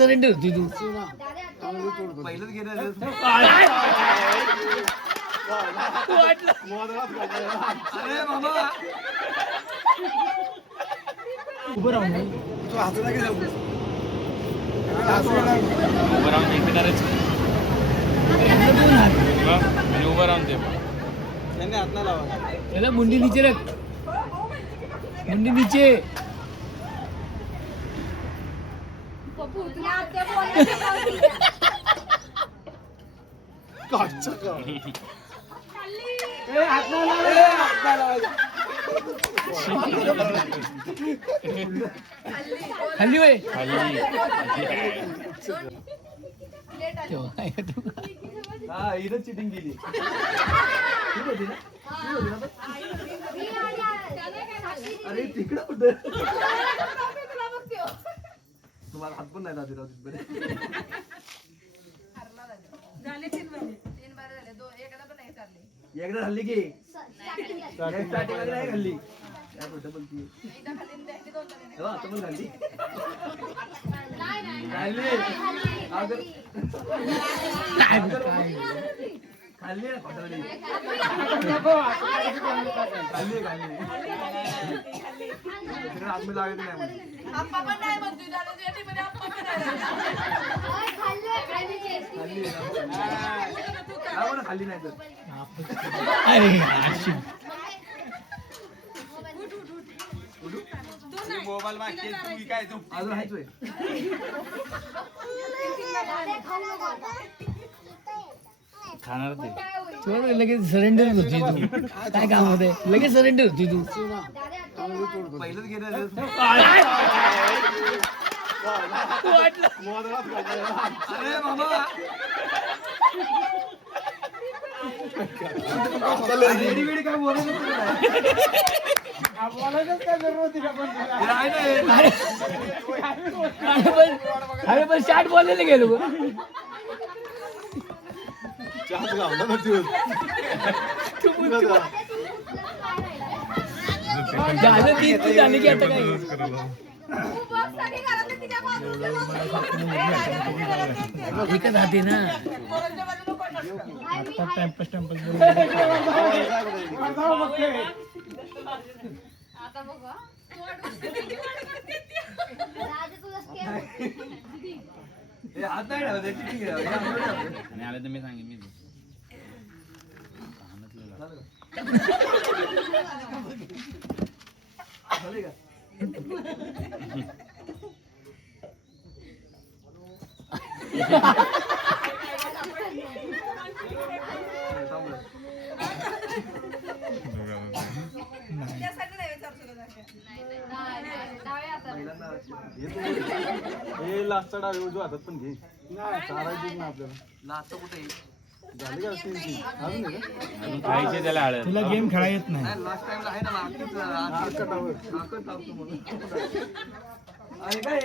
surrender होती तू पहिलंच गेलं अरे बाबा उभं राहून तू हसू नका जाऊ उभं राहून इथे करायचं आणि उभं राहून ते त्यांनी हात नाही लावा त्याला मुंडी नीचे रख मुंडी नीचे खाली वय हा हिरच चिटिंग केली अरे तिकडं कुठं तुम्हाला हात पण नाही जाते राहू बरे एकदा हल्ली की स्टार्टिंगला नाही खाल्ली काय खोटं बोलती आता पण खाल्ली खाल्ली ना खोटं खाल्ली आतमध्ये लागायचं नाही खाल्ली नाही तर मोबाईल मागते तू काय तू अजून आहेच खाणार ते लगेच सरेंडर होती तू काय काम होते लगेच सरेंडर होती तू पहिलंच गेलं अरे बाबा रेडीमेड काय बोलायचंच काय जरूर होती का अरे पण शाट बोललेले गेलो झालं ती तू झाली की आता काय एकच हाती ना आणि आलं तर मी सांगेन मी लास्टचा डाव उजवा हातात पण घे चारायची ना आपल्याला लास्ट कुठे झाली का अजून खायचे त्याला आलं तुला गेम खेळा येत नाही लास्ट टाइमला आहे ना आणि काय